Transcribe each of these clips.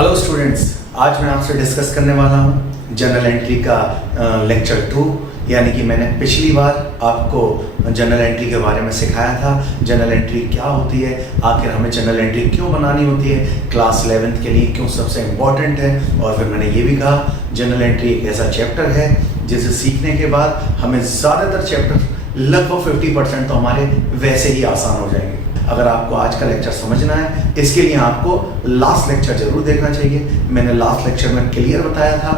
Hello students, आज मैं आपसे डिस्कस करने वाला हूँ जर्नल एंट्री का लेक्चर 2। यानी कि मैंने पिछली बार आपको जर्नल एंट्री के बारे में सिखाया था। जर्नल एंट्री क्या होती है, आखिर हमें जर्नल एंट्री क्यों बनानी होती है, क्लास 11th के लिए क्यों सबसे इम्पॉर्टेंट है। और फिर मैंने ये भी कहा जर्नल एंट्री एक ऐसा चैप्टर है जिसे सीखने के बाद हमें ज़्यादातर चैप्टर लगभग 50% तो हमारे वैसे ही आसान हो जाएंगे। अगर आपको आज का लेक्चर समझना है, इसके लिए आपको लास्ट लेक्चर जरूर देखना चाहिए। मैंने लास्ट लेक्चर में क्लियर बताया था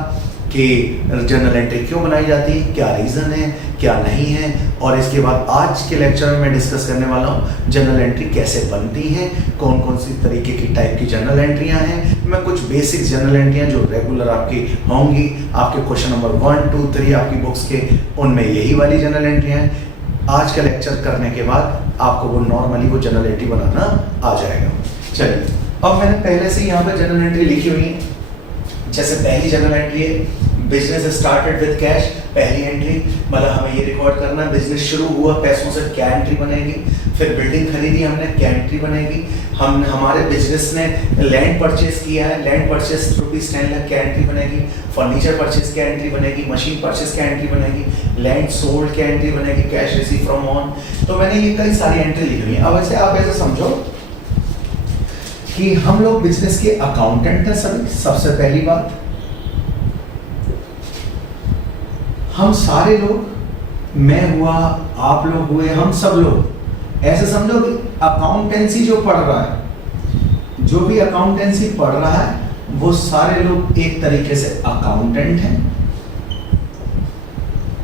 कि जर्नल एंट्री क्यों बनाई जाती है, क्या रीज़न है, क्या नहीं है। और इसके बाद आज के लेक्चर में मैं डिस्कस करने वाला हूँ जर्नल एंट्री कैसे बनती है, कौन कौन सी तरीके की टाइप की जर्नल एंट्रियाँ हैं। मैं कुछ बेसिक जर्नल एंट्रियाँ जो रेगुलर आपकी होंगी, आपके क्वेश्चन नंबर 1, 2, 3 आपकी बुक्स के, उनमें यही वाली जर्नल एंट्रियाँ हैं। आज का लेक्चर करने के बाद आपको वो नॉर्मली वो जर्नल एंट्री बनाना आ जाएगा। चलिए, अब मैंने पहले से यहाँ पे जर्नल एंट्री लिखी हुई है। जैसे पहली जर्नल एंट्री है बिजनेस स्टार्टेड विद कैश। पहली एंट्री मतलब हमें ये रिकॉर्ड करना है बिजनेस शुरू हुआ, पैसों से क्या एंट्री बनेगी। फिर बिल्डिंग खरीदी हमने, क्या एंट्री बनेगी। हम हमारे बिजनेस ने लैंड परचेज किया है, लैंड परचेज ₹10 लाख, क्या एंट्री बनेगी। फर्नीचर परचेज क्या एंट्री बनेगी, मशीन परचेज क्या एंट्री बनेगी, लैंड सोल्ड क्या एंट्री बनेगी, कैश रिसीव फ्रॉम ऑन। तो मैंने ये कई सारी एंट्री लिखी हुई है। अब ऐसे आप ऐसे समझो कि हम लोग बिजनेस के अकाउंटेंट हैं सभी। सबसे पहली बात, हम सारे लोग, मैं हुआ, आप लोग हुए, हम सब लोग ऐसे समझो कि अकाउंटेंसी जो पढ़ रहा है, जो भी अकाउंटेंसी पढ़ रहा है, वो सारे लोग एक तरीके से अकाउंटेंट हैं।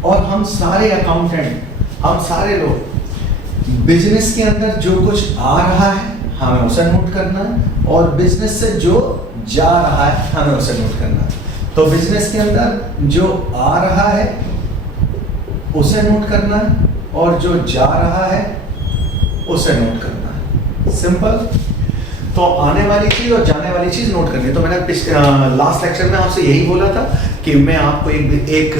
और हम सारे अकाउंटेंट, हम सारे लोग बिजनेस के अंदर जो कुछ आ रहा है हमें उसे नोट करना है, और बिजनेस से जो जा रहा है हमें उसे नोट करना है। तो बिजनेस के अंदर जो आ रहा है उसे नोट करना है, और जो जा रहा है उसे नोट करना है। सिंपल। तो आने वाली चीज और जाने वाली चीज नोट करनी है। तो मैंने लास्ट लेक्चर में आपसे यही बोला था कि मैं आपको एक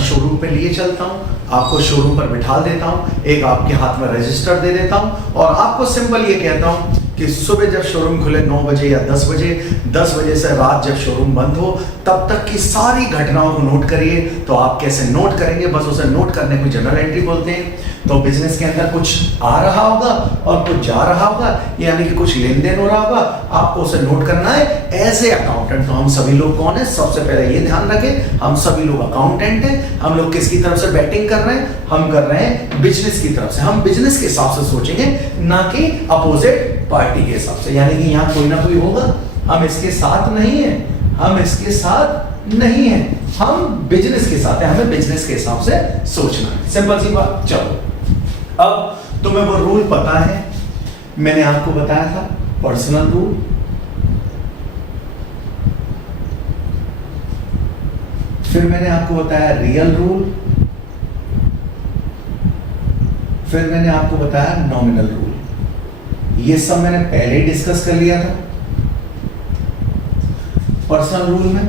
शोरूम पे लिए चलता हूँ, आपको शोरूम पर बिठा देता हूँ, एक आपके हाथ में रजिस्टर दे देता हूँ, और आपको सिंपल ये कहता हूँ कि सुबह जब शोरूम खुले 9 बजे या 10 बजे, 10 बजे से रात जब शोरूम बंद हो, तब तक की सारी घटनाओं को नोट करिए। तो आप कैसे नोट करेंगे, बस उसे नोट करने को जर्नल एंट्री बोलते हैं। तो बिजनेस के अंदर कुछ आ रहा होगा और कुछ जा रहा होगा, यानी कि कुछ लेन देन हो रहा होगा, आपको उसे नोट करना है एज ए अकाउंटेंट। तो हम सभी लोग कौन है, सबसे पहले ये ध्यान रखें, हम सभी लोग अकाउंटेंट हैं। हम लोग किसकी तरफ से बैटिंग कर रहे हैं, हम कर रहे हैं बिजनेस की तरफ से। हम बिजनेस के हिसाब से सोचेंगे, ना कि अपोजिट पार्टी के हिसाब से। यानी कि यहाँ कोई ना कोई होगा, हम इसके साथ नहीं है, हम इसके साथ नहीं है, हम बिजनेस के साथ है, हमें बिजनेस के हिसाब से सोचना है। सिंपल सी बात। चलो, अब तुम्हें वो रूल पता है, मैंने आपको बताया था पर्सनल रूल, फिर मैंने आपको बताया रियल रूल, फिर मैंने आपको बताया नॉमिनल रूल। ये सब मैंने पहले ही डिस्कस कर लिया था। पर्सनल रूल में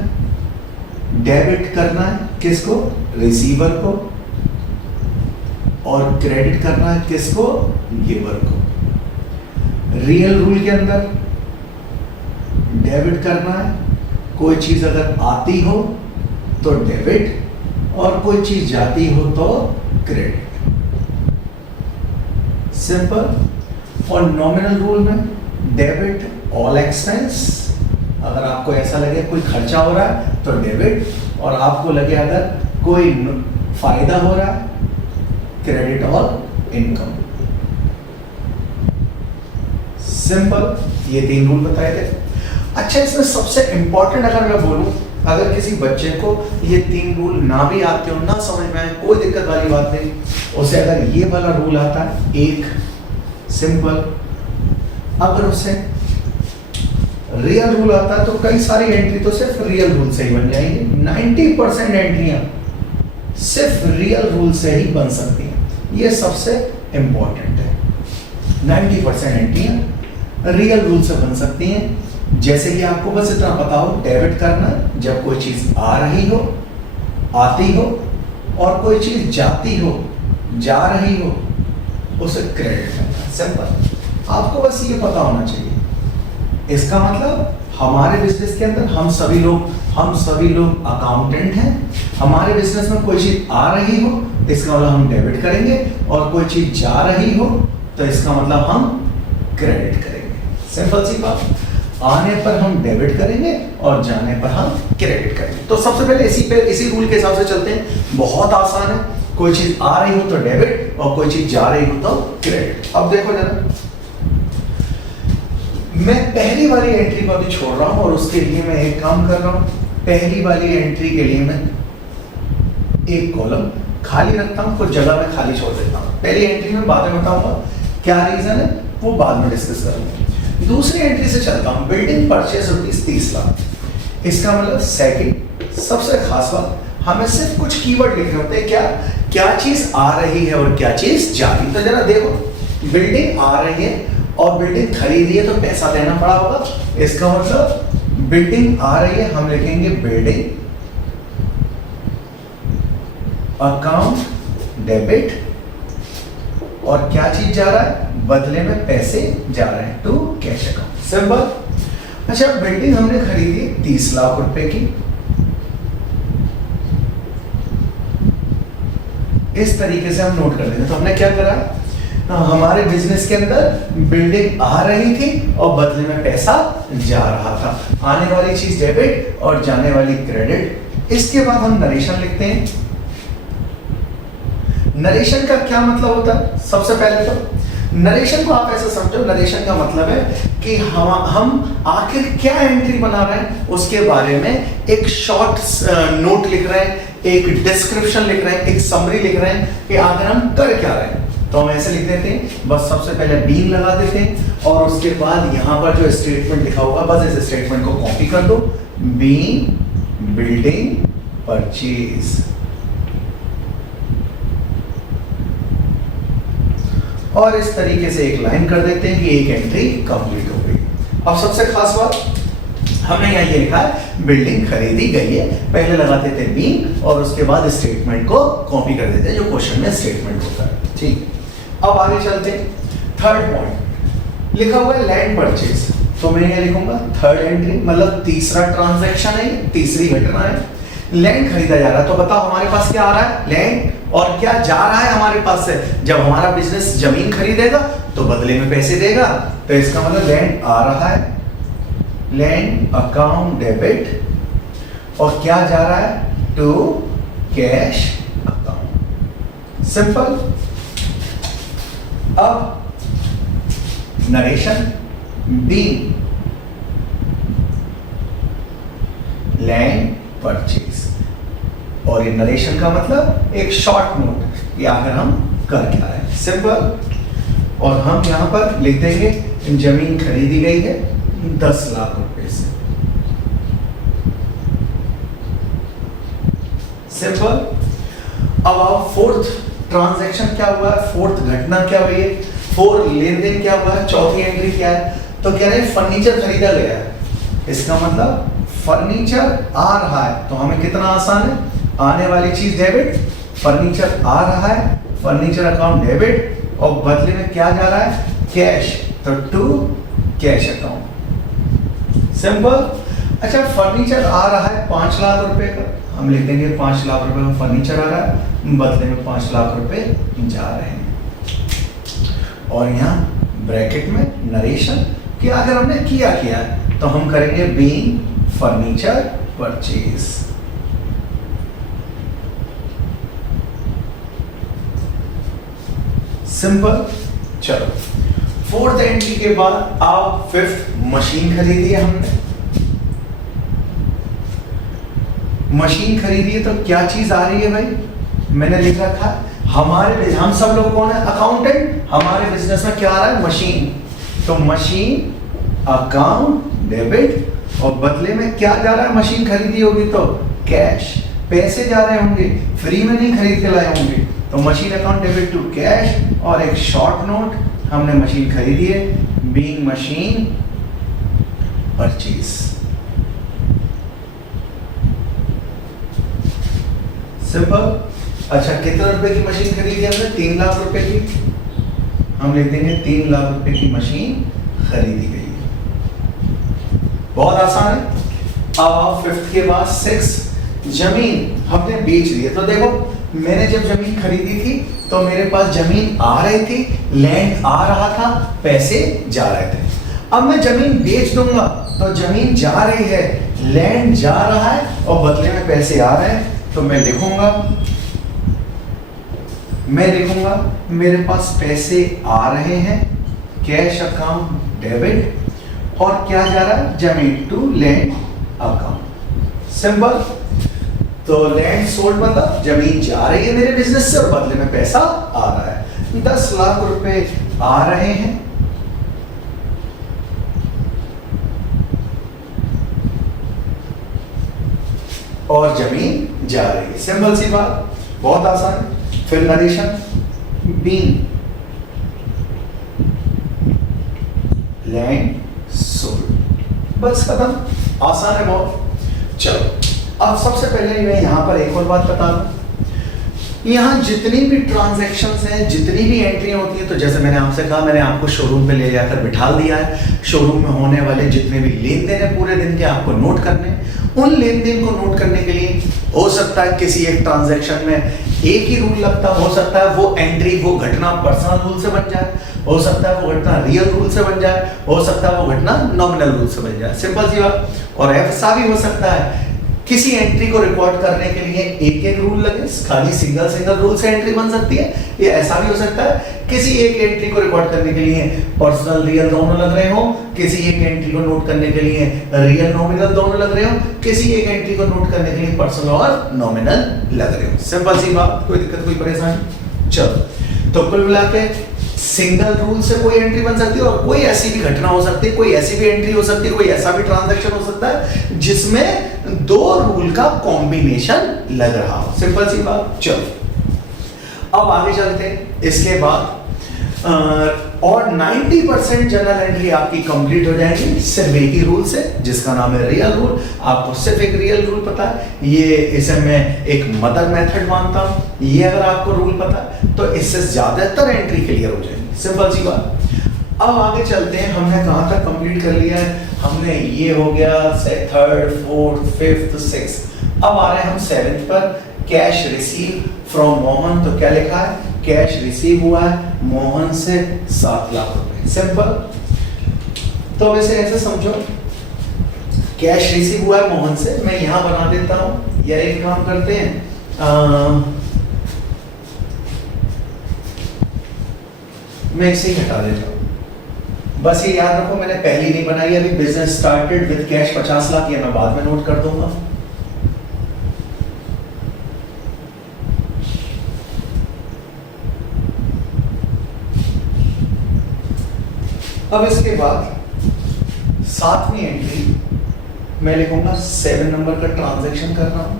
डेबिट करना है किसको, रिसीवर को, और क्रेडिट करना है किसको, गिवर को। रियल रूल के अंदर डेबिट करना है, कोई चीज अगर आती हो तो डेबिट, और कोई चीज जाती हो तो क्रेडिट। सिंपल। और नॉमिनल रूल में डेबिट ऑल एक्सपेंस, अगर आपको ऐसा लगे कोई खर्चा हो रहा है तो डेबिट, और आपको लगे अगर कोई फायदा हो रहा है, क्रेडिट ऑल इनकम। सिंपल। ये 3 रूल बताए थे। अच्छा, इसमें सबसे इंपॉर्टेंट अगर मैं बोलूं, अगर किसी बच्चे को ये 3 रूल ना भी आते हो, ना समझ में आए, कोई दिक्कत वाली बात नहीं, उसे अगर ये वाला रूल आता है, एक सिंपल, अगर उसे रियल रूल आता है तो कई सारी एंट्री तो सिर्फ रियल रूल से ही बन जाएंगी। 90% एंट्रियां सिर्फ रियल रूल से ही बन सकती हैं, ये सबसे इंपॉर्टेंट है। 90% एंट्रियां रियल रूल से बन सकती हैं। जैसे कि आपको बस इतना पता हो, डेबिट करना जब कोई चीज आ रही हो, आती हो, और कोई चीज जाती हो, जा रही हो, उसे क्रेडिट करना है। सिंपल। आपको बस ये पता होना चाहिए। इसका मतलब हमारे बिजनेस के अंदर हम सभी लोग अकाउंटेंट हैं। हमारे बिजनेस में कोई चीज आ रही हो इसका मतलब हम डेबिट करेंगे, और कोई चीज जा रही हो तो इसका मतलब हम क्रेडिट करेंगे। सिंपल सी बात, आने पर हम डेबिट करेंगे और जाने पर हम क्रेडिट करेंगे। तो सबसे पहले इसी रूल के हिसाब से चलते हैं। बहुत आसान है, कोई चीज आ रही हो तो डेबिट और कोई चीज जा रही हो तो क्रेडिट। अब देखो जरा, मैं पहली वाली एंट्री को अभी छोड़ रहा हूं और उसके लिए मैं एक काम कर रहा हूं। पहली वाली एंट्री के लिए मैं एक कॉलम खाली रखता हूं, कुछ जगह में खाली छोड़ देता हूं। पहली एंट्री में बाद में बताऊंगा क्या रीजन है, वो बाद में डिस्कस करूंगा। दूसरी एंट्री से चलता हूं, बिल्डिंग परचेज ₹30 लाख। इसका मतलब सेकंड सबसे खास बात, हमें सिर्फ कुछ कीवर्ड लिखने होते हैं। क्या चीज आ रही है और क्या चीज जा रही है। तो जरा देखो, बिल्डिंग आ रही है और बिल्डिंग खरीदी है तो पैसा देना पड़ा होगा। इसका मतलब बिल्डिंग आ रही है, हम लिखेंगे बिल्डिंग अकाउंट डेबिट, और क्या चीज जा रहा है, बदले में पैसे जा रहे हैं टू कैश अकाउंट। सिंपल। अच्छा, बिल्डिंग हमने खरीदी 30 लाख रुपए की। इस तरीके से हम नोट कर लेते हैं। तो हमने क्या करा, हमारे बिजनेस के अंदर बिल्डिंग आ रही थी और बदले में पैसा जा रहा था। आने वाली चीज डेबिट और जाने वाली क्रेडिट। इसके बाद हम नरेशन लिखते हैं। नरेशन का क्या मतलब होता है? सबसे पहले तो नरेशन को आप ऐसे समझो, नरेशन का मतलब है कि हम आखिर क्या एंट्री बना रहे हैं उसके बारे में एक शॉर्ट नोट लिख रहे हैं, एक डिस्क्रिप्शन लिख रहे हैं, एक समरी लिख रहे हैं कि आखिर हम कर क्या रहे हैं। तो हम ऐसे लिख देते हैं, बस सबसे पहले बीन लगा देते हैं और उसके बाद यहाँ पर जो स्टेटमेंट लिखा होगा बस इस स्टेटमेंट को कॉपी कर दो। बीन बिल्डिंग परचेज, और इस तरीके से एक लाइन कर देते हैं कि एक एंट्री कंप्लीट हो गई। अब सबसे खास बात, हमने यहाँ ये लिखा है बिल्डिंग खरीदी गई है, पहले लगाते थे बीन और उसके बाद स्टेटमेंट को कॉपी कर देते हैं जो क्वेश्चन में स्टेटमेंट होता है। ठीक, अब आगे चलते हैं। थर्ड पॉइंट लिखा हुआ है लैंड परचेज, तो मैं यहाँ लिखूंगा थर्ड एंट्री, मतलब तीसरा ट्रांजैक्शन है, तीसरी घटना है। लैंड खरीदा जा रहा है, तो बताओ हमारे पास क्या आ रहा है, लैंड, और क्या जा रहा है हमारे पास से। जब हमारा बिजनेस जमीन खरीदेगा तो बदले में पैसे देगा, तो इसका मतलब लैंड आ रहा है, लैंड अकाउंट डेबिट, और क्या जा रहा है टू कैश अकाउंट। सिंपल। अब नरेशन, बीन लैंड परचेज, और ये नरेशन का मतलब एक शॉर्ट नोट कि आखिर हम कर क्या रहे हैं। सिंपल। और हम यहां पर लिख देंगे जमीन खरीदी गई है 10 लाख रुपए से। सिंपल। अब आप फोर्थ ट्रांजैक्शन क्या हुआ है, फोर्थ घटना क्या हुई है, फोर्थ लेन देन क्या हुआ है, चौथी एंट्री क्या है, तो कह रहे हैं फर्नीचर खरीदा गया है। इसका मतलब फर्नीचर आ रहा है, तो हमें कितना आसान है, आने वाली चीज डेबिट, फर्नीचर आ रहा है, फर्नीचर अकाउंट डेबिट, और बदले में क्या जा रहा है, कैश, तो टू कैश अकाउंट। सिंपल। अच्छा, फर्नीचर आ रहा है 5 लाख रुपए का, हम लिख देंगे 5 लाख रुपए का फर्नीचर आ रहा है, बदले में 5 लाख रुपए जा रहे हैं। और यहाँ ब्रैकेट में नरेशन कि अगर हमने किया तो हम करेंगे बीइंग फर्नीचर परचेज। सिंपल। चलो, फोर्थ एंट्री के बाद आप फिफ्थ मशीन खरीदी है हमने। मशीन खरीदी है तो क्या चीज आ रही है भाई, मैंने लिख रखा हम सब लोग कौन है, अकाउंटेंट। हमारे बिजनेस में क्या आ रहा है, मशीन, तो मशीन अकाउंट डेबिट, और बदले में क्या जा रहा है, मशीन खरीदी होगी तो कैश, पैसे जा रहे होंगे, फ्री में नहीं खरीद के लाए होंगे, तो machine account debit to cash. और एक शॉर्ट नोट, हमने मशीन खरीदी है, बीइंग मशीन परचेज। सिंपल। अच्छा, कितने रुपए की मशीन खरीदी हमने, 3 लाख रुपए की, हम लिख देंगे 3 लाख रुपए की मशीन खरीदी गई। बहुत आसान है। अब आप फिफ्थ के बाद सिक्स, जमीन हमने बेच दी है। तो देखो मैंने जब जमीन खरीदी थी तो मेरे पास जमीन आ रही थी, लैंड आ रहा था, पैसे जा रहे थे। अब मैं जमीन बेच दूंगा तो जमीन जा रही है, लैंड जा रहा है और बदले में पैसे आ रहे हैं। तो मैं लिखूंगा मेरे पास पैसे आ रहे हैं, कैश अकाउंट डेबिट, और क्या जा रहा है, जमीन टू लैंड अकाउंट। सिंपल। तो लैंड सोल्ड मतलब जमीन जा रही है मेरे बिजनेस से और बदले में पैसा आ रहा है। 10 लाख रुपए आ रहे हैं, और जमीन जा रही है। सिंपल सी बात, बहुत आसान है। फिर नरेशन, बीन लैंड सोल्ड, बस खत्म। आसान है बहुत। चलो अब सबसे पहले मैं यहां पर एक और बात बता दूं। यहाँ जितनी भी ट्रांजैक्शंस हैं, जितनी भी एंट्रियां होती हैं, तो जैसे मैंने आपसे कहा, मैंने आपको शोरूम पे ले जाकर बिठा दिया है। शोरूम में होने वाले जितने भी लेन देन है पूरे दिन के आपको नोट करने हैं। उन लेन देन को नोट करने के लिए हो सकता है किसी एक ट्रांजैक्शन में एक ही रूल लगता, हो सकता है वो एंट्री, वो घटना पर्सनल रूल से बन जाए, हो सकता है वो घटना रियल रूल से बन जाए, हो सकता है वो घटना नॉमिनल रूल से बन जाए। सिंपल सी बात। और ऐसा भी हो सकता है किसी एंट्री को रिकॉर्ड करने के लिए एक एक रूल लगे, खाली सिंगल रूल से एंट्री बन सकती है। ये ऐसा भी हो सकता है किसी एक एंट्री को रिकॉर्ड करने के लिए पर्सनल रियल दोनों लग रहे हो, किसी एक एंट्री को नोट करने के लिए रियल नॉमिनल दोनों लग रहे हो, किसी एक एंट्री को नोट करने के लिए पर्सनल और नॉमिनल लग रहे हो। सिंपल सी बात, कोई दिक्कत कोई परेशानी। चलो तो कुल मिला के सिंगल रूल से कोई एंट्री बन सकती है, और कोई ऐसी भी घटना हो सकती है, कोई ऐसी भी एंट्री हो सकती है, कोई ऐसा भी ट्रांजैक्शन हो सकता है जिसमें दो रूल का कॉम्बिनेशन लग रहा हो। सिंपल सी बात। चलो अब आगे चलते हैं। इसके बाद और 90% जनरल एंट्री आपकी कंप्लीट हो जाएगी सिर्फ एक ही रूल से, जिसका नाम है रियल रूल। आपको सिर्फ एक रियल रूल पता है, ये इसे मैं एक मदर मेथड मानता हूं। ये अगर आपको रूल पता है तो इससे ज्यादातर एंट्री क्लियर हो जाएगी। सिंपल सी बात। अब आगे चलते हैं। हमने कहां तक कंप्लीट कर लिया है? हमने ये हो गया थर्ड, फोर्थ, फिफ्थ, सिक्स्थ। अब आ रहे हैं हम सेवेंथ पर। Cash receive from Mohan. तो क्या लिखा है? कैश रिसीव हुआ है मोहन से 7 लाख रुपए। सिंपल। तो वैसे ऐसे समझो, कैश रिसीव हुआ है मोहन से, मैं यहां बना देता हूं, या एक काम करते हैं, मैं इसे ही हटा देता हूं। बस ये याद रखो, मैंने पहली नहीं बनाई अभी। Business started with cash 50 lakh, ये मैं बाद में नोट कर दूंगा। अब इसके बाद सातवीं एंट्री मैं लिखूंगा 7 नंबर का ट्रांजैक्शन कर रहा हूं।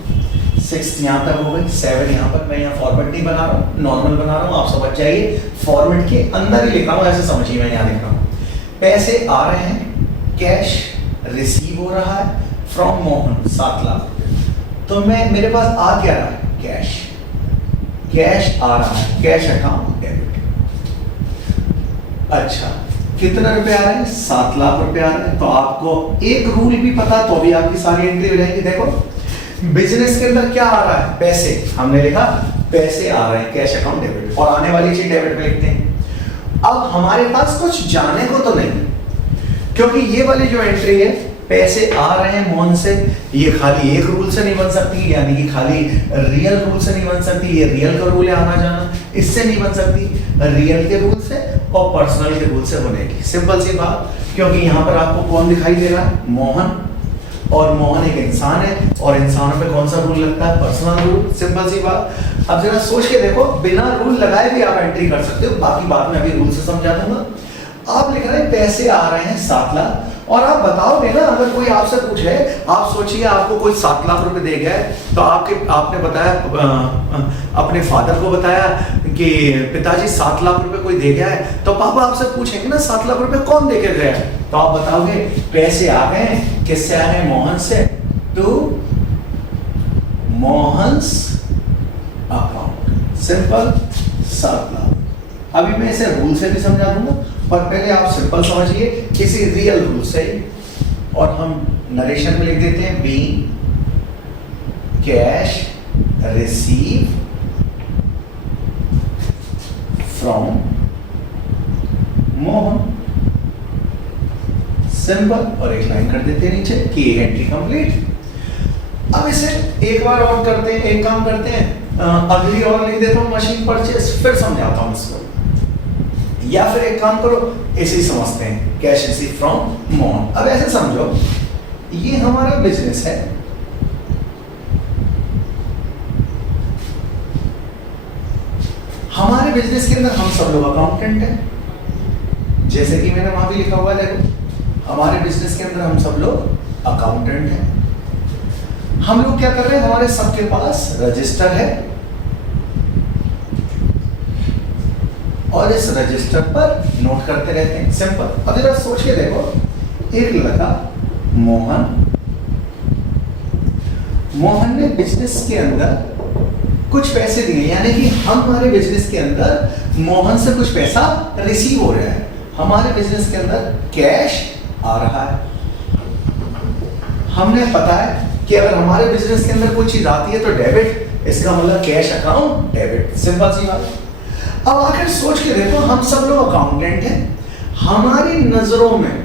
6 यहां तक हो गई, 7 यहां पर। मैं यहां फॉर्मेट नहीं बना रहा हूं, नॉर्मल बना रहा हूं, आप समझ जाइए। फॉर्मेट के अंदर ही लिख रहा हूं, ऐसे समझिए। मैं यहां लिख रहा हूं पैसे आ रहे हैं, कैश रिसीव हो रहा है फ्रॉम मोहन 7 लाख। तो मैं मेरे पास आ क्या रहा है? कैश। कैश आ रहा है, कैश अकाउंट डेबिट। अच्छा, कितने रुपए आ रहे हैं? 7 लाख रुपए आ रहे हैं। तो आपको एक रूल भी पता तो भी आपकी सारी एंट्री हो जाएगी। देखो बिजनेस के अंदर क्या आ रहा है? पैसे। हमने लिखा पैसे आ रहे हैं, कैश अकाउंट डेबिट, और आने वाली चीज डेबिट में लिखते हैं। अब हमारे पास कुछ जाने को तो नहीं, क्योंकि ये वाली जो एंट्री है, पैसे आ रहे हैं मोहन से, ये खाली एक रूल से नहीं बन सकती, यानी कि खाली रियल रूल से नहीं बन सकती। ये रियल का रूल है आना जाना, इससे नहीं बन सकती। रियल के रूल से और पर्सनल के रूल से बनेगी। सिंपल सी बात। क्योंकि यहाँ पर आपको कौन दिखाई दे रहा है? मोहन। और मोहन एक इंसान है, और इंसानों पे कौन सा रूल लगता है? Personal rule. सिंपल सी बात। अब जरा सोच के देखो, बिना रूल लगाए भी आप एंट्री कर सकते हो। बाकी बात में अभी रूल से समझा दूंगा। आप लिख रहे हैं पैसे आ रहे हैं 7 लाख, और आप बताओगे ना, अगर कोई आपसे पूछे, आप सोचिए आपको कोई 7 लाख रुपए दे गया है, तो आपने बताया, अपने फादर को बताया कि पिताजी 7 लाख रुपए कोई दे गया है। तो पापा आपसे पूछेंगे ना 7 लाख रुपए कौन दे के गया है? तो आप बताओगे पैसे आ गए, किससे आ गए? मोहन से, to Mohan's account. Simple. 7 lakh. अभी मैं इसे रूल से भी समझा दूंगा, पर पहले आप सिंपल समझिए, किसी रियल रूल से। और हम नरेशन में लिख देते हैं be cash receive from Mohan, simple, और एक लाइन कर देते हैं नीचे कि ये एंट्री कंप्लीट। अब इसे एक बार और करते हैं, एक काम करते हैं, अगली और लिख देता हूं मशीन परचेस, फिर समझाता हूं इसको, या फिर एक काम करो ऐसे ही समझते हैं कैश रिसीव फ्रॉम मोहन। अब ऐसे समझो ये हमारा बिजनेस है, हमारे बिजनेस के अंदर हम सब लोग अकाउंटेंट हैं, जैसे कि मैंने वहां भी लिखा हुआ है, देखो हमारे बिजनेस के अंदर हम सब लोग अकाउंटेंट हैं। हम लोग क्या कर रहे हैं, हमारे सबके पास रजिस्टर है और इस रजिस्टर पर नोट करते रहते हैं, सिंपल। अब जरा सोच के देखो, एक लड़का मोहन ने बिजनेस के अंदर कुछ पैसे दिए, यानी कि हमारे बिजनेस के अंदर मोहन से कुछ पैसा रिसीव हो रहा है, हमारे बिजनेस के अंदर कैश आ रहा है। हमने पता है कि अगर हमारे बिजनेस के अंदर कोई चीज आती है तो डेबिट, इसका मतलब कैश अकाउंट डेबिट, सिंपल सी बात। अब आखिर सोच के देखो, हम सब लोग अकाउंटेंट हैं, हमारी नजरों में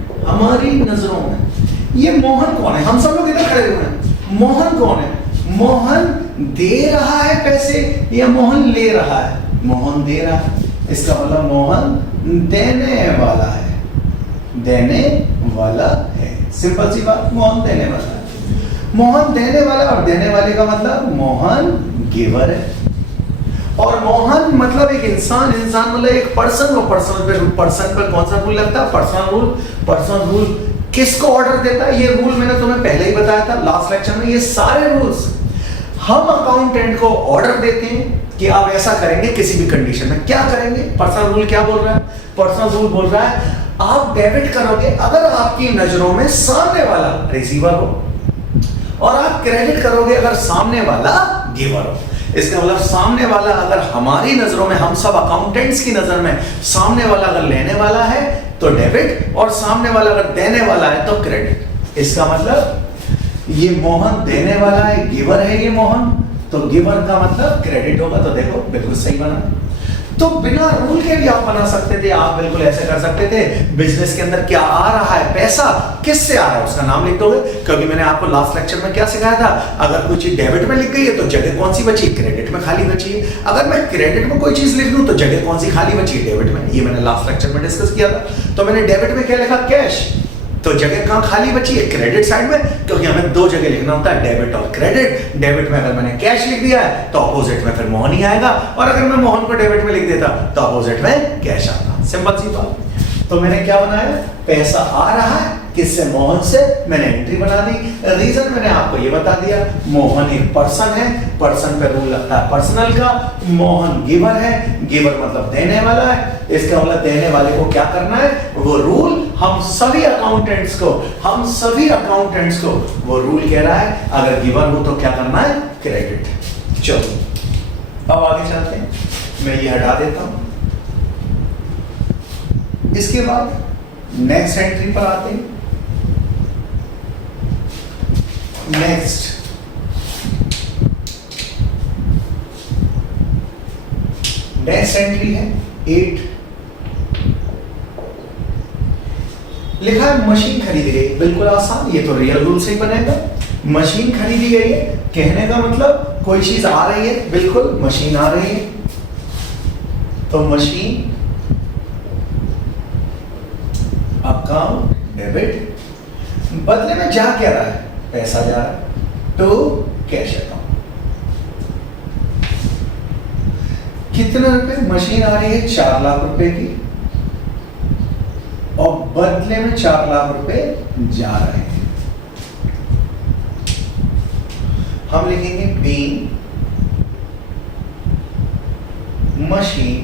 ये मोहन कौन है? हम सब लोग इधर खड़े हुए हैं, मोहन कौन है? मोहन दे रहा है पैसे या मोहन ले रहा है? मोहन दे रहा है, इसका मतलब मोहन देने वाला है, सिंपल सी बात, मोहन देने वाला है। मोहन देने वाला, और देने वाले का मतलब मोहन गिवर है, और मोहन मतलब एक इंसान मतलब एक पर्सन, वो पर्सन पर कौन सा रूल लगता है? पर्सनल रूल किसको ऑर्डर देता है? ये रूल मैंने तुम्हें पहले ही बताया था लास्ट लेक्चर में। ये सारे रूल्स हम अकाउंटेंट को ऑर्डर देते हैं कि आप ऐसा करेंगे किसी भी कंडीशन में। क्या करेंगे? पर्सनल रूल क्या बोल रहा है? पर्सनल रूल बोल रहा है आप डेबिट करोगे अगर आपकी नजरों में सामने वाला रिसीवर हो, और आप क्रेडिट करोगे अगर सामने वाला गिवर हो। इसका मतलब सामने वाला अगर हमारी नजरों में, हम सब अकाउंटेंट्स की नजर में, सामने वाला अगर लेने वाला है तो डेबिट, और सामने वाला अगर देने वाला है तो क्रेडिट। इसका मतलब ये मोहन देने वाला है, गिवर है ये मोहन, तो गिवर का मतलब क्रेडिट होगा। तो देखो बिल्कुल सही बना। तो बिना रूल के भी आप बना सकते थे, आप बिल्कुल ऐसे कर सकते थे, बिजनेस के अंदर क्या आ रहा है, पैसा किससे आ रहा है उसका नाम लिख दोगे। क्योंकि मैंने आपको लास्ट लेक्चर में क्या सिखाया था, अगर कोई चीज डेबिट में लिख गई है तो जगह कौन सी बची? क्रेडिट में खाली बची है। अगर मैं क्रेडिट में कोई चीज लिख दूं तो जगह कौन सी खाली बची है? डेबिट में। ये मैंने लास्ट लेक्चर में डिस्कस किया था। तो मैंने डेबिट में क्या लिखा? कैश, तो जगह कहां खाली बची है? क्रेडिट साइड में, क्योंकि हमें दो जगह लिखना होता है, डेबिट और क्रेडिट। डेबिट में अगर मैंने कैश लिख दिया है तो अपोजिट में फिर मोहन ही आएगा, और अगर मैं मोहन को डेबिट में लिख देता तो अपोजिट में कैश आता। सिंपल सी बात। तो मैंने क्या बनाया? पैसा आ रहा है किससे? मोहन से। मैंने एंट्री बना दी। रीजन मैंने आपको ये बता दिया, मोहन एक पर्सन है, पर्सन पे रूल लगता है पर्सनल का। मोहन गिवर है, गिवर मतलब देने वाला है, इसका मतलब देने वाले को क्या करना है? वो रूल हम सभी अकाउंटेंट्स को वो रूल कह रहा है, अगर गिवर हो तो क्या करना है? क्रेडिट। चलो अब आगे चलते हैं, मैं ये हटा देता हूं। इसके बाद नेक्स्ट एंट्री पर आते हैं। नेक्स्ट एंट्री है 8। लिखा है मशीन खरीदी गई। बिल्कुल आसान, ये तो रियल रूल से ही बनेगा। मशीन खरीदी गई है, कहने का मतलब कोई चीज आ रही है, बिल्कुल मशीन आ रही है, तो मशीन अकाउंट डेबिट, बदले में जा क्या रहा है? पैसा जा रहा है, तो कैश अकाउंट। कितने रुपए? मशीन आ रही है 4 लाख रुपए की, और बदले में 4 लाख रुपए जा रहे हैं। हम लिखेंगे बीइंग मशीन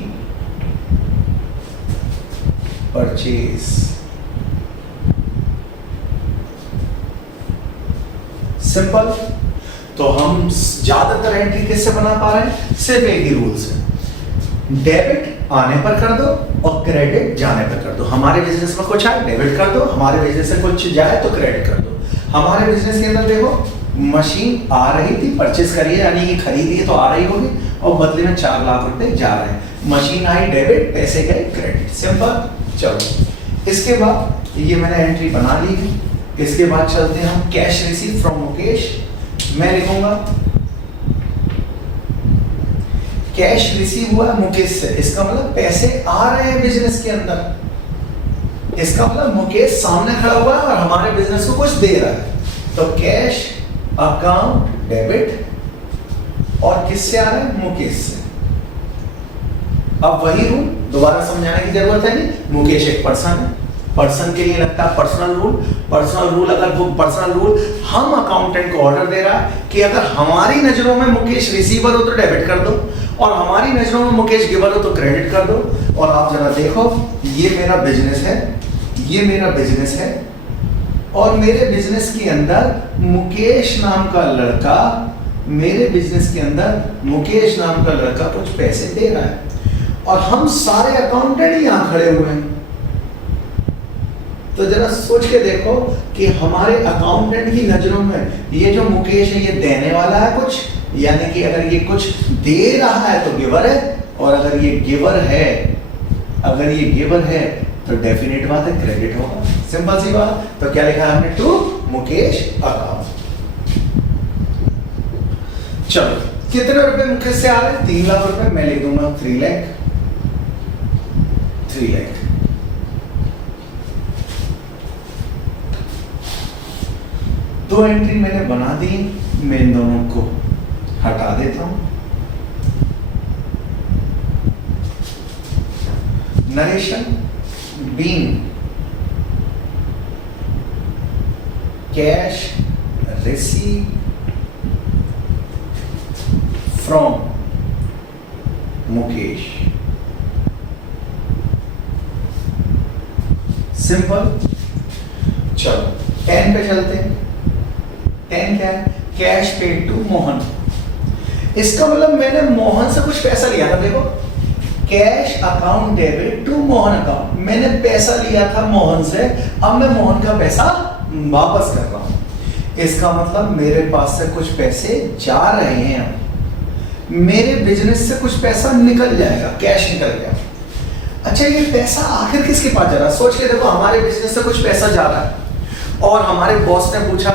परचेज। सिंपल। तो हम ज्यादातर एंट्री किससे बना पा रहे हैं? सिर्फ एक ही रूल से, डेबिट आने पर कर दो और क्रेडिट जाने पर कर दो। हमारे बिजनेस में कुछ आए डेबिट कर दो, हमारे बिजनेस से कुछ जाए तो क्रेडिट कर दो। हमारे बिजनेस के अंदर देखो, मशीन आ रही थी, परचेस करी है यानी कि खरीदी है तो आ रही होगी, और बदले में 4 लाख रुपए जा रहे हैं। मशीन आई डेबिट, पैसे गए क्रेडिट, सिंपल। चलो इसके बाद ये मैंने एंट्री बना ली है। इसके बाद चलते हैं हम कैश रिसीव फ्रॉम मुकेश। मैं लिखूंगा कैश रिसीव हुआ मुकेश से, इसका मतलब पैसे आ रहे हैं बिजनेस के अंदर। इसका मतलब मुकेश सामने खड़ा हुआ है और हमारे बिजनेस को कुछ दे रहा है। तो कैश अकाउंट डेबिट, और किससे आ रहा है? मुकेश से। अब वही रूल दोबारा समझाने की जरूरत है नहीं। मुकेश एक पर्सन है, पर्सन के लिए लगता है पर्सनल रूल। पर्सनल रूल, अगर वो पर्सनल रूल हम अकाउंटेंट को ऑर्डर दे रहा है कि अगर हमारी नजरों में मुकेश रिसीवर हो तो डेबिट कर दो, और हमारी नजरों में मुकेश गिवर हो तो क्रेडिट कर दो। और आप जरा देखो, ये मेरा बिजनेस है, ये मेरा बिजनेस है, और मेरे बिजनेस के अंदर मुकेश नाम का लड़का, मेरे बिजनेस के अंदर मुकेश नाम का लड़का कुछ पैसे दे रहा है, और हम सारे अकाउंटेंट यहां खड़े हुए हैं। तो जरा सोच के देखो कि हमारे अकाउंटेंट की नजरों में ये जो मुकेश है ये देने वाला है कुछ, यानी कि अगर ये कुछ दे रहा है तो गिवर है, और अगर ये गिवर है, अगर ये गिवर है तो डेफिनेट बात है क्रेडिट होगा। सिंपल सी बात। तो क्या लिखा है हमने? To Mukesh account. चलो कितने रुपए मुकेश से आ रहे हैं? 3 लाख रुपए। मैं लिख दूंगा 3 लाख। 3 लाख। दो एंट्री मैंने बना दी, मैं इन दोनों को हटा देता हूं। Narration being cash receive from Mukesh. Simple. चलो 10 पे चलते हैं। 10 क्या है? Cash paid to Mohan. इसका मतलब मैंने मोहन से कुछ पैसा लिया था। देखो, cash account debit to Mohan account. मैंने पैसा लिया था मोहन से, अब मैं मोहन का पैसा वापस कर रहा हूं। इसका मतलब मेरे पास से कुछ पैसे जा रहे हैं, मेरे बिजनेस से कुछ पैसा निकल जाएगा, कैश निकल गया। अच्छा, ये पैसा आखिर किसके पास जा रहा है? सोच के देखो, हमारे बिजनेस से कुछ पैसा जा रहा है, और हमारे बॉस ने पूछा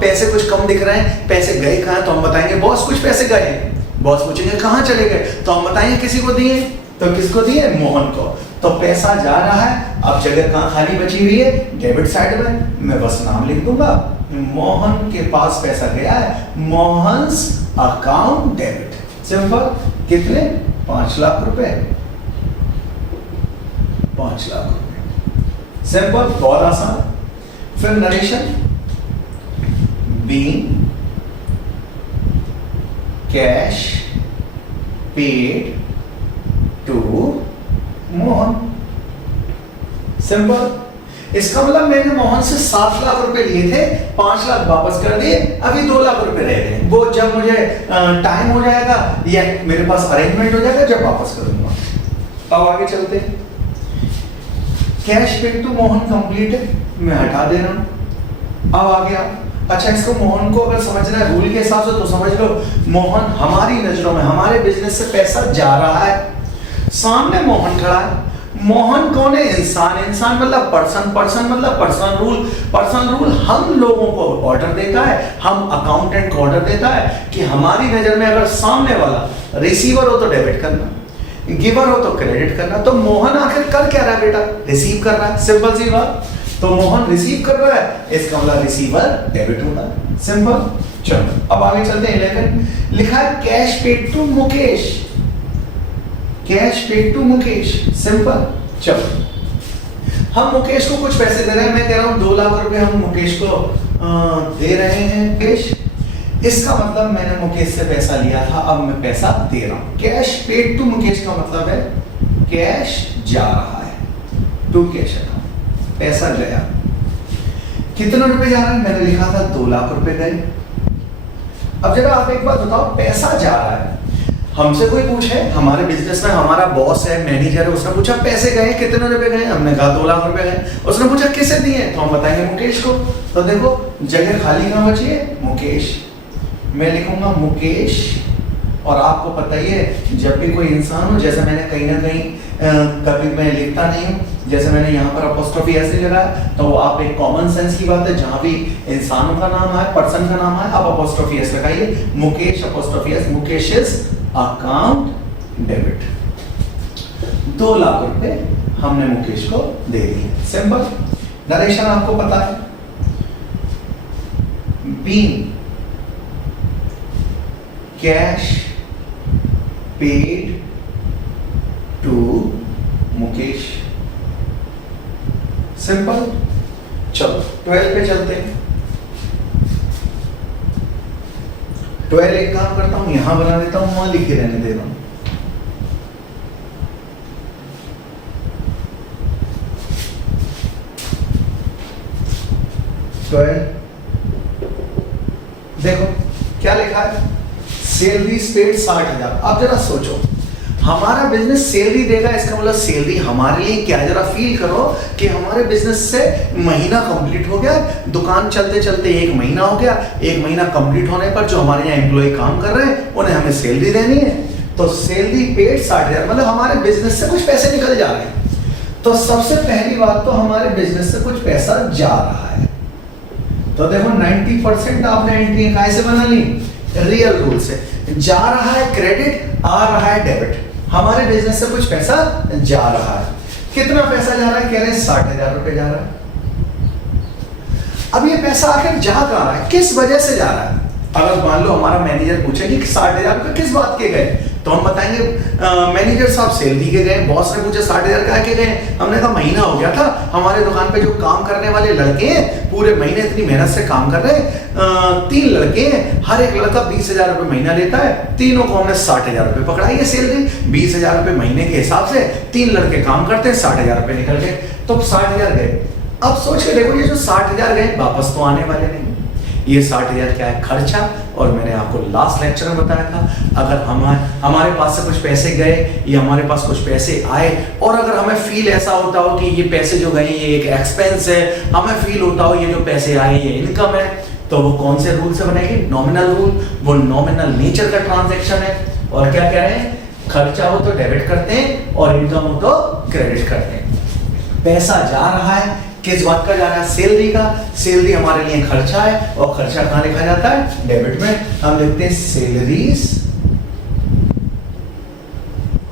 पैसे कुछ कम दिख रहे हैं, पैसे गए कहाँ? तो हम बताएंगे बॉस कुछ पैसे गए हैं। बॉस पूछेंगे कहाँ चले गए, तो हम बताएंगे किसी को दिए। तो किसको दिए? मोहन को। तो पैसा जा रहा है, अब जगह कहाँ खाली बची हुई है? डेबिट साइड में। मैं बस नाम लिख दूंगा, मोहन के पास पैसा गया है, मोहन्स अकाउंट डेबिट। सिंपल। कितने? 5 लाख रुपए। 5 लाख रुपए। सिंपल, बहुत आसान। फिर narration being cash paid to Mohan. Simple. इसका मतलब मैंने मोहन से 7 लाख रुपए लिए थे, 5 लाख वापस कर दिए, अभी 2 लाख रुपए रह गए। वो जब मुझे टाइम हो जाएगा या मेरे पास अरेंजमेंट हो जाएगा, जब वापस करूंगा। अब आगे चलते हैं। Cash paid to Mohan complete है, मैं हटा दे रहा हूं। अब आ गया। अच्छा, इसको मोहन को अगर समझना है रूल के हिसाब से तो समझ लो, मोहन हमारी नजरों में, हमारे बिजनेस से पैसा जा रहा है, सामने मोहन खड़ा है। मोहन कौन है? इंसान। इंसान मतलब पर्सन। पर्सन मतलब पर्सनल रूल। पर्सनल रूल हम लोगों को ऑर्डर देता है, हम अकाउंटेंट को ऑर्डर देता है कि हमारी नजर में अगर सामने वाला रिसीवर हो तो डेबिट करना, गिवर हो तो क्रेडिट करना। तो मोहन आखिर कर क्या रहा है बेटा? रिसीव कर रहा है। सिंपल सी बात। तो मोहन रिसीव कर रहा है, इसका मतलब रिसीवर डेबिट होगा। सिंपल। चलो अब आगे चलते हैं। 11 लिखा है cash paid to Mukesh. Cash paid to Mukesh. Simple. चलो हम मुकेश को कुछ पैसे दे रहे हैं, मैं कह रहा हूं 2 लाख रुपए हम मुकेश को दे रहे हैं। मुकेश, इसका मतलब मैंने मुकेश से पैसा लिया था, अब मैं पैसा दे रहा हूं। कैश पेड टू मुकेश का मतलब है कैश जा रहा है, टू कैश अकाउंट, पैसा गया। कितने रुपए जा रहा है? मैंने लिखा था 2 लाख रुपए गए। अब जरा आप एक बात बताओ, पैसा जा रहा है, हमसे कोई पूछे, हमारे बिजनेस में हमारा बॉस है, मैनेजर है, उसने पूछा पैसे गए कितने रुपए गए, हमने कहा 2 लाख रुपए गए। उसने पूछा किसे दिए, तो हम बताएंगे मुकेश को। तो देखो जगह खाली कहाँ बची है, मुकेश। मैं लिखूंगा मुकेश। और आपको पता ही है जब भी कोई इंसान हो, जैसे मैंने कहीं ना कहीं कभी मैं लिखता नहीं हूँ, जैसे मैंने यहाँ पर अपोस्ट्रोफी ऐसे लगाया, तो आप एक कॉमन सेंस की बात है, जहाँ भी इंसानों का नाम है, पर्सन का नाम है, आप अपोस्ट्रोफी एस लगाइए, Mukesh apostrophe S, Mukesh is account debit. 2 lakh रुपए हमने मुकेश को दे दिए। सिंपल। नरेशन आपको पता है, being cash paid to Mukesh. Simple. चलो 12 पे चलते हैं। 12 एक काम करता हूं, यहां बना देता हूं, वहां लिखे रहने दे रहा हूं। देखो क्या लिखा है, सैलरी पेड 60,000। अब जरा सोचो, हमारा बिजनेस सैलरी देगा, इसका मतलब सैलरी हमारे लिए क्या है। जरा फील करो कि हमारे बिजनेस से महीना कंप्लीट हो गया, दुकान चलते चलते 1 महीना हो गया, 1 महीना कंप्लीट होने पर जो हमारे यहाँ एम्प्लॉय काम कर रहे हैं उन्हें हमें सैलरी देनी है। तो सैलरी पेड 60,000, मतलब हमारे बिजनेस से कुछ पैसे निकल जा रहे हैं। तो सबसे पहली बात तो हमारे बिजनेस से कुछ पैसा जा रहा है। तो देखो 90% आपने एंट्री कैसे बना ली, रियल रूल से। जा रहा है क्रेडिट, आ रहा है डेबिट। हमारे बिजनेस से कुछ पैसा जा रहा है। कितना पैसा जा रहा है, कह रहे हैं 60,000 रुपए जा रहा है। अब ये पैसा आखिर जा कहाँ रहा है, किस वजह से जा रहा है। अगर मान लो हमारा मैनेजर पूछे कि 60,000 रुपए किस बात के गए, तो हम बताएंगे मैनेजर साहब सैलरी के गए। बॉस ने पूछा 60,000 का के गए, हमने कहा महीना हो गया था, हमारे दुकान पे जो काम करने वाले लड़के हैं पूरे महीने इतनी मेहनत से काम कर रहे हैं, 3 लड़के हैं, हर एक लड़का 20,000 रुपए महीना लेता है, तीनों को हमने 60,000 रुपए पकड़ाई है सैलरी। 20,000 रुपए महीने के हिसाब से 3 लड़के काम करते हैं, 60,000 रुपए निकल गए। तो 60,000 गए। अब सोच के देखो, ये जो 60,000 गए वापस तो आने वाले नहीं। ये 60,000 क्या है, खर्चा। और मैंने आपको लास्ट लेक्चर में बताया था, अगर हमारे पास से कुछ पैसे गए या हमारे पास कुछ पैसे आए, और अगर हमें फील ऐसा होता हो कि ये पैसे जो गए ये एक एक्सपेंस है, हमें फील होता हो ये जो पैसे आए ये इनकम है, तो वो कौन से रूल से बनेगी, नॉमिनल रूल। वो नॉमिनल नेचर का ट्रांजैक्शन है। और क्या कह रहे हैं, खर्चा हो तो डेबिट करते हैं और इनकम हो तो क्रेडिट करते हैं। पैसा जा रहा है, किस बात का जा रहा है, सैलरी का। सैलरी हमारे लिए खर्चा है, और खर्चा कहाँ लिखा जाता है, डेबिट में। हम लिखते हैं सैलरीज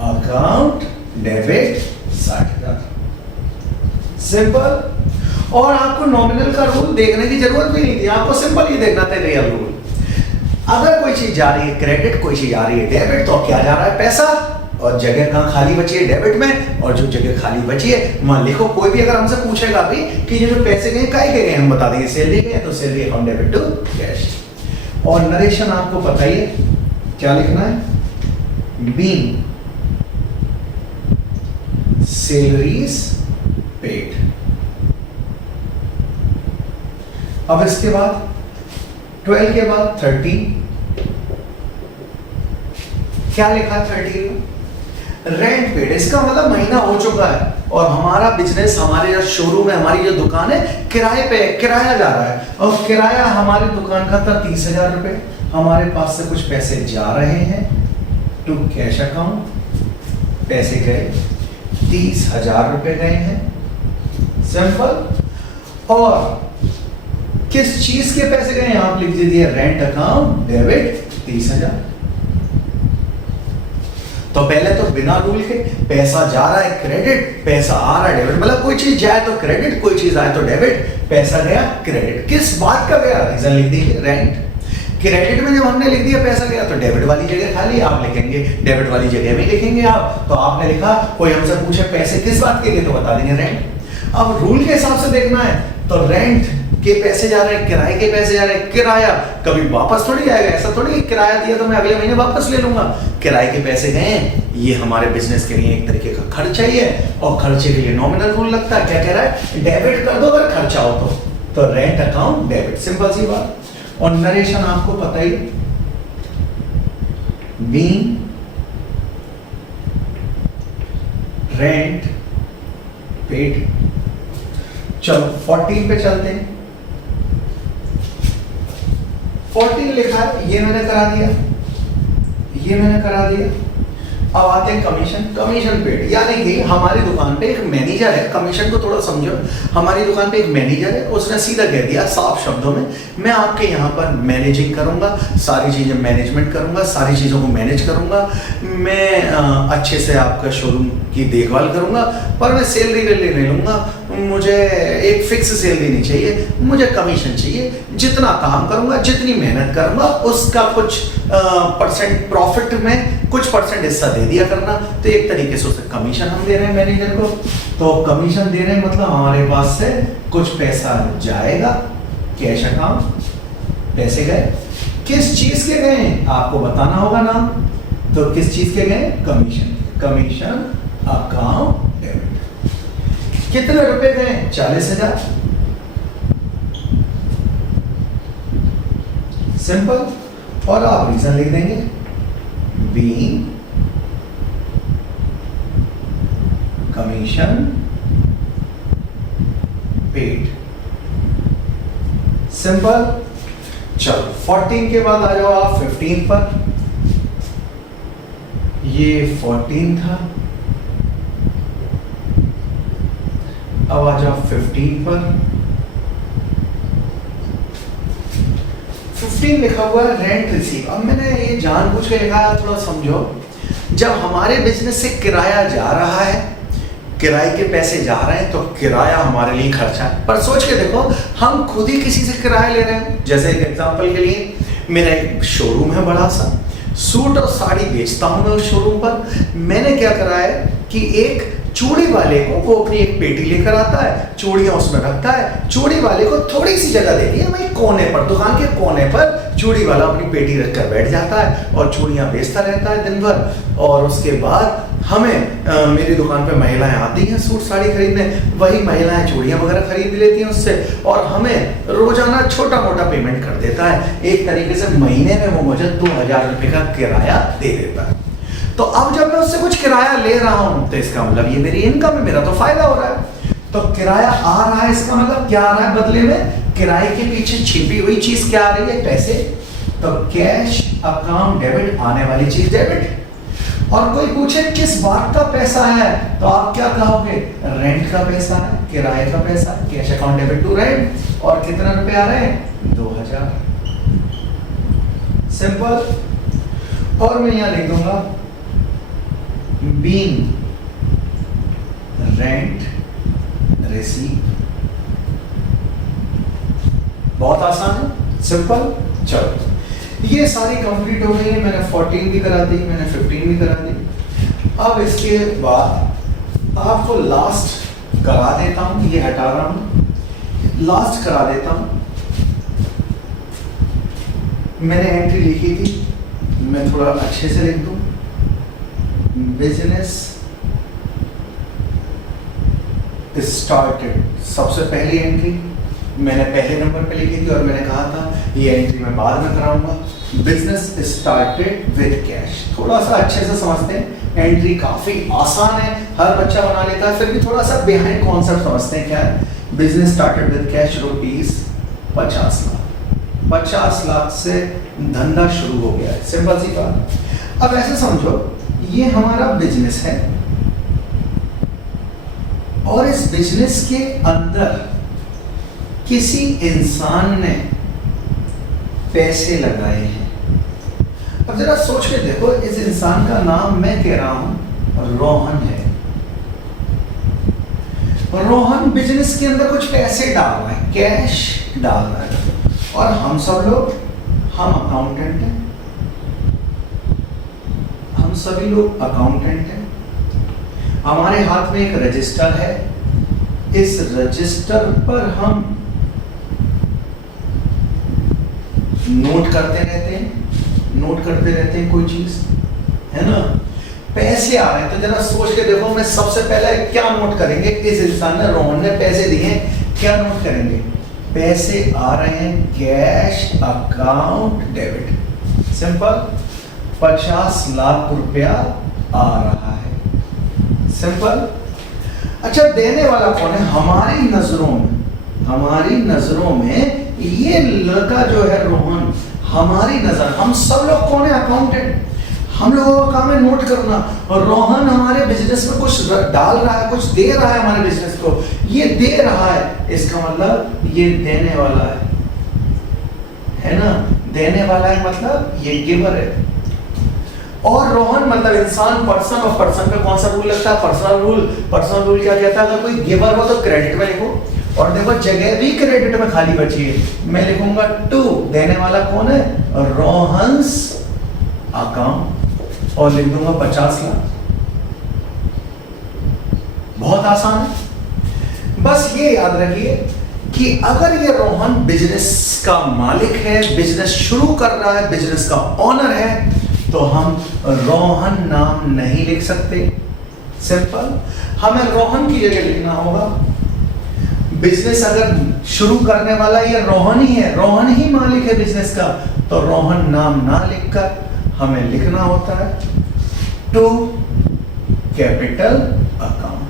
अकाउंट डेबिट 60,000। सिंपल। और आपको नॉमिनल का रूल देखने की जरूरत भी नहीं थी, आपको सिंपल ये देखना था रियल रूल। अगर कोई चीज जा रही है क्रेडिट, कोई चीज आ रही है डेबिट, तो क्या जा रहा है, पैसा। और जगह कहाँ खाली बची है, डेबिट में। और जो जगह खाली बची है वहां लिखो। कोई भी अगर हमसे पूछेगा भी कि ये जो पैसे गए काहे के गए, हम बता देंगे सैलरी गए, तो salary account debit to cash. और नरेशन आपको पता ही है, क्या लिखना है, बीइंग सैलरीज पेड। अब इसके बाद 12 के बाद 13, क्या लिखा 13 में, रेंट पेड। इसका मतलब महीना हो चुका है और हमारा बिजनेस, हमारे जो शोरूम है, हमारी जो दुकान है, किराए पे, किराया जा रहा है। और किराया हमारी दुकान का था 30,000 रुपए। हमारे पास से कुछ पैसे जा रहे हैं टू कैश अकाउंट, पैसे गए 30,000 रुपए गए हैं। सिंपल। और किस चीज के पैसे गए, आप लिख दीजिए रेंट अकाउंट डेबिट 30,000। तो पहले तो बिना रूल के पैसा जा रहा है क्रेडिट, पैसा आ रहा है डेबिट। मतलब कोई चीज जाए तो क्रेडिट, कोई चीज आए तो डेबिट। पैसा गया क्रेडिट, किस बात का गया, रीजन लिख दीजिए रेंट। क्रेडिट में जब हमने लिख दिया पैसा गया, तो डेबिट वाली जगह खाली आप लिखेंगे, डेबिट वाली जगह में लिखेंगे आप। तो आपने लिखा, कोई हमसे पूछे पैसे किस बात के गए, तो बता देंगे रेंट। अब रूल के हिसाब से देखना है, तो रेंट के पैसे जा रहे हैं, किराए के पैसे जा रहे हैं। किराया कभी वापस थोड़ी आएगा, ऐसा थोड़ी किराया दिया तो मैं अगले महीने वापस ले लूंगा। किराए के पैसे गए हैं, ये हमारे बिजनेस के लिए एक तरीके का खर्चा ही है, और खर्चे के लिए नॉमिनल रूल लगता है। क्या कह रहा है, डेबिट कर दो अगर खर्चा हो तो रेंट अकाउंट डेबिट। सिंपल सी बात। और नरेशन आपको पता ही, बीइंग रेंट पेड। चलो 14 पे चलते हैं। 14 लिखा है, ये मैंने करा दिया, ये मैंने करा दिया। अब आते हैं कमीशन। कमीशन पेड यानी कि हमारी दुकान पे एक मैनेजर है, कमीशन को थोड़ा समझो। हमारी दुकान पे एक मैनेजर है, उसने सीधा कह दिया साफ शब्दों में, मैं आपके यहाँ पर मैनेजिंग करूँगा, सारी चीज़ें मैनेजमेंट करूँगा, सारी चीज़ों को मैनेज करूँगा, मैं अच्छे से आपका शोरूम की देखभाल करूँगा, पर मैं सैलरी वेलरी नहीं लूँगा, मुझे एक फिक्स सैलरी नहीं चाहिए, मुझे कमीशन चाहिए। जितना काम करूँगा, जितनी मेहनत करूँगा, उसका कुछ परसेंट प्रॉफिट में कुछ परसेंट हिस्सा दे दिया करना। तो एक तरीके से उसे कमीशन हम दे रहे हैं मैनेजर को। तो कमीशन दे रहे हैं मतलब हमारे पास से कुछ पैसा जाएगा, कैश अकाउंट, पैसे गए। किस चीज के गए आपको बताना होगा ना, तो किस चीज के गए? कमीशन। Commission account debit. कितने रुपए गए? 40,000। सिंपल। और आप रीजन लिख देंगे, बीइंग कमीशन पेड। सिंपल। चलो 14 के बाद आ जाओ आप 15 पर। ये 14 था, अब आ जाओ 15 पर। 15 लिखा हुआ है रेंट रिसीव। अब मैंने ये जानबूझ के लिखा है, थोड़ा समझो। जब हमारे बिजनेस से किराया जा रहा है, किराए के पैसे जा रहे हैं, तो किराया हमारे लिए खर्चा है। पर सोच के देखो, हम खुद ही किसी से किराया ले रहे हैं। जैसे एक एग्जांपल के लिए, मेरा एक शोरूम है बड़ा सा, सूट और साड़ी बेचता हूं मैं उस शोरूम पर। मैंने क्या करा है कि एक चूड़ी वाले को वो अपनी एक पेटी लेकर आता है, चूड़ियां उसमें रखता है, चूड़ी वाले को थोड़ी सी जगह देती है भाई, कोने पर, दुकान के कोने पर चूड़ी वाला अपनी पेटी रखकर बैठ जाता है और चूड़ियां बेचता रहता है दिन भर। और उसके बाद हमें मेरी दुकान पे महिलाएं आती हैं सूट साड़ी खरीदने, वही महिलाएं चूड़ियां वगैरह खरीद लेती हैं उससे, और हमें रोजाना छोटा मोटा पेमेंट कर देता है। एक तरीके से महीने में वो मुझे 2,000 रुपये का किराया दे देता है। तो अब जब मैं उससे कुछ किराया ले रहा हूं, तो इसका मतलब ये मेरी इनकम है, मेरा तो फायदा हो रहा है। तो किराया आ रहा है, इसका मतलब क्या आ रहा है बदले में? किराए के पीछे छिपी हुई चीज क्या आ रही है? पैसे। तो कैश अकाउंट डेबिट, आने वाली चीज डेबिट। और कोई पूछे किस बात का पैसा है, तो आप क्या कहोगे? रेंट का पैसा है, किराए का पैसा है, cash account debit to rent. और कितना रुपए आ रहे हैं? 2,000। सिंपल। और मैं यहां लिख दूंगा बीइंग रेंट रिसीव। बहुत आसान है, सिंपल। चलो ये सारी कंप्लीट हो गई है। मैंने 14 भी करा दी, मैंने 15 भी करा दी। अब इसके बाद आपको लास्ट करा देता हूं, ये हटा रहा हूं, लास्ट करा देता हूं। मैंने एंट्री लिखी थी, मैं थोड़ा अच्छे से लिख दूं। बिजनेस स्टार्टेड, सबसे पहली एंट्री मैंने पहले नंबर पे लिखी थी और मैंने कहा था ये एंट्री मैं बाद में कराऊंगा। Business started with cash. थोड़ा सा अच्छे से समझते हैं, एंट्री काफी आसान है, हर बच्चा बना लेता है, फिर भी थोड़ा सा बिहाइंड कॉन्सेप्ट समझते हैं क्या है। Business started with cash rupees 50 lakh. 50 lakh से धंधा शुरू हो गया है, सिंपल सी बात। अब ऐसे समझो, ये हमारा बिजनेस है और इस बिजनेस के अंदर किसी इंसान ने पैसे लगाए हैं। अब जरा सोच के देखो, इस इंसान का नाम मैं कह रहा हूं रोहन है। रोहन बिजनेस के अंदर कुछ पैसे डाल रहा है, कैश डाल रहा है, और हम सब लोग, हम अकाउंटेंट हैं, हम सभी लोग अकाउंटेंट हैं। हमारे हाथ में एक रजिस्टर है, इस रजिस्टर पर हम नोट करते रहते हैं कोई चीज, है ना। पैसे आ रहे हैं, तो जरा सोच के देखो, मैं सबसे पहले क्या नोट करेंगे? इस इंसान ने, रोहन ने पैसे दिए, क्या नोट करेंगे? पैसे आ रहे हैं, cash account debit. Simple. 50 lakh रुपया आ रहा है, सिंपल। अच्छा, देने वाला कौन है? हमारी नजरों में ये लड़का जो है रोहन, हमारी नजर, हम सब लोग कौन है? अकाउंटेंट। हम लोगों का काम है नोट करना, और रोहन हमारे बिजनेस में कुछ डाल रहा है, कुछ दे रहा है हमारे बिजनेस को। ये दे रहा है, इसका मतलब ये देने वाला है ना? देने वाला है मतलब ये गिवर है। और रोहन मतलब इंसान, पर्सन, और पर्सन पे कौन सा रूल लगता है? पर्सनल रूल क्या कहता है? अगर कोई गिवर हो तो क्रेडिट में लिखो, और देखो जगह भी क्रेडिट में खाली बची है, मैं लिखूंगा टू। देने वाला कौन है? रोहन्स अकाउंट, और लिख दूंगा 50 लाख। बहुत आसान है। बस ये याद रखिए कि अगर ये रोहन बिजनेस का मालिक है, बिजनेस शुरू कर रहा है, बिजनेस का ओनर है, तो हम रोहन नाम नहीं लिख सकते। सिंपल। हमें रोहन की जगह लिखना होगा, बिजनेस अगर शुरू करने वाला ये रोहन ही है, रोहन ही मालिक है बिजनेस का, तो रोहन नाम ना लिखकर हमें लिखना होता है टू कैपिटल अकाउंट।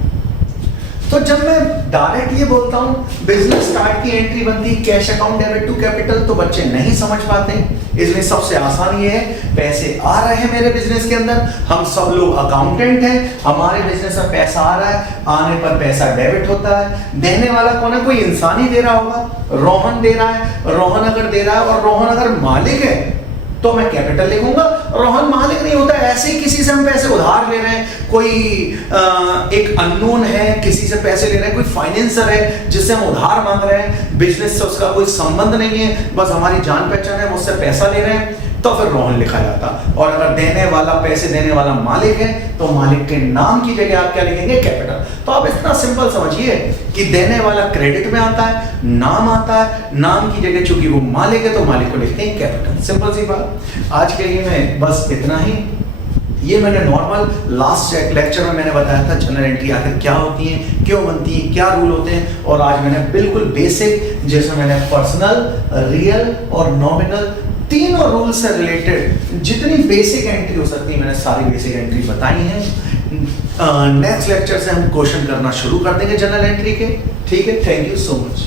तो जब मैं डायरेक्ट ये बोलता हूं बिजनेस स्टार्ट की एंट्री बनती है cash account debit to capital, तो बच्चे नहीं समझ पाते। इसलिए सबसे आसान ये है, पैसे आ रहे हैं मेरे बिजनेस के अंदर, हम सब लोग अकाउंटेंट हैं, हमारे बिजनेस में पैसा आ रहा है, आने पर पैसा डेबिट होता है। देने वाला कौन है? कोई इंसान ही दे रहा होगा, रोहन दे रहा है। रोहन अगर दे रहा है और रोहन अगर मालिक है तो मैं कैपिटल लिखूंगा। रोहन मालिक नहीं होता, ऐसे ही किसी से हम पैसे उधार ले रहे हैं, कोई एक अननोन है, किसी से पैसे ले रहे हैं, कोई फाइनेंसर है जिससे हम उधार मांग रहे हैं, बिजनेस से उसका कोई संबंध नहीं है, बस हमारी जान पहचान है, मुझसे पैसा ले रहे हैं, तो फिर रोहन लिखा जाता। और अगर देने वाला, पैसे देने वाला मालिक है, तो मालिक के नाम की जगह आप क्या लिखेंगे? कैपिटल। तो आप इतना सिंपल समझिए कि देने वाला क्रेडिट में आता है, नाम आता है, नाम की जगह चूंकि वो मालिक है तो मालिक को लिखते हैं कैपिटल। सिंपल सी बात। आज के लिए मैं बस इतना ही। ये मैंने नॉर्मल लास्ट लेक्चर में मैंने बताया था जनरल एंट्री आखिर क्या होती है, क्यों बनती है, क्या रूल होते हैं, और आज मैंने बिल्कुल बेसिक, जिसमें मैंने पर्सनल, रियल और नॉमिनल तीनों रूल से रिलेटेड जितनी बेसिक एंट्री हो सकती है मैंने सारी बेसिक एंट्री बताई हैं। नेक्स्ट लेक्चर से हम क्वेश्चन करना शुरू कर देंगे जनरल एंट्री के। ठीक है, थैंक यू सो मच।